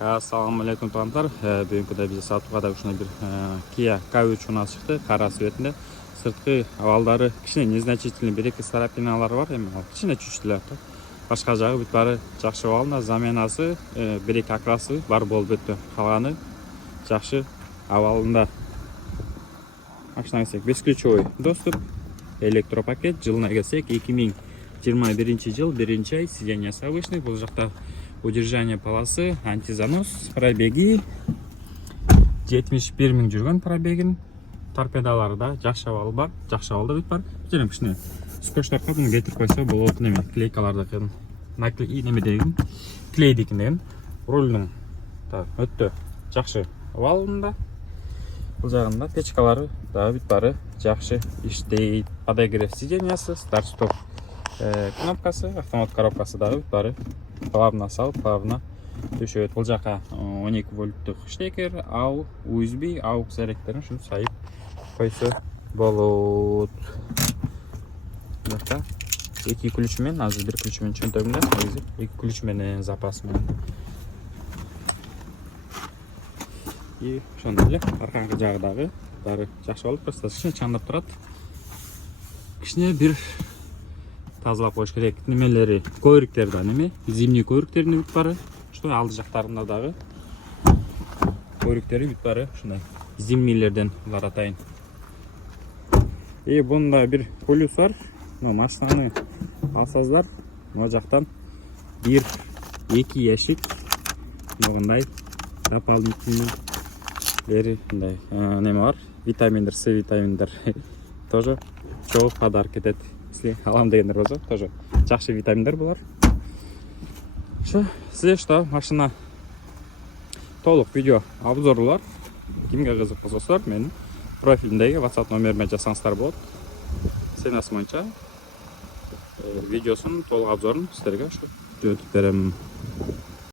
Assalamu alaikum tug'anlar. Bugungi kunda biz sotuvga da shunday bir Kia K3 unaz chiqdi, qora svetinde. Sirtqi avvallari kichkina незначительный bir-ikki sarapinalar var, endi kichkina chuchdilar. Boshqa jog'i bitlari yaxshi oldi, zamanasi bir-ikki akrasi bar bo'lib o'tdi. Qolgani yaxshi avvalında. Mashinaga 5 ключевой достуp, электропакет, жылына келсек 2021 жыл 1-ай, сиденьясы обычный, бұл жақта удержание полосы, антизанос, пробеги 71 мың жүрген пробегін, торпедалары да жақшы авал бар, жақшы авалда бүт бар. Және кішіне скотчтарға бұны кетіріп қойса бұл от неме, клейкаларды қиын, немедегін, клейдекін деген, рөлінің өтті жақшы авалында. Бұл жағында печкалары да бүт бары жақшы іштейді. Подогрев сиденьясы, старт-стоп кнопкасы, автомат коробкасы да бүт бары плавно салып, плавно төшөт. Бұл жаққа 12 вольттық штекер, ау, USB, ау заректерін шын сайып қойсы болуд. Жақта 2 ключмен, азыз 1 ключмен чөнтөгінде, 2 ключмен запасымен. И шондайлы арқаңғы жағыдағы бәрі жақшы болып, просто кішкене чаңдап тұрады. Кішкене бір тазалап қойыш керек. Немелері көйріктерді неме, зимний көйріктеріне бүт бары. Что алды жақтарында дағы көйріктері бүт бары, шындай зимнилерден олар атайын. И бұнда бір плюс бар. Машинаны алсаздар, о жақтан 1-2 яшік оғындай дополнительный неме бар. Витаминдер, С витаминдер тоже чоғыз подарок етеді. Если алам дегендер болса, тоже жақсы витаминдер болар. Сізде что, машина толық видео обзорлар. Кімге қызық болсалар, менің профиліндегі WhatsApp номеріме жасаңыздар болады. Сенасы бойынша видеосын толық обзорын сіздерге өтіп беремін.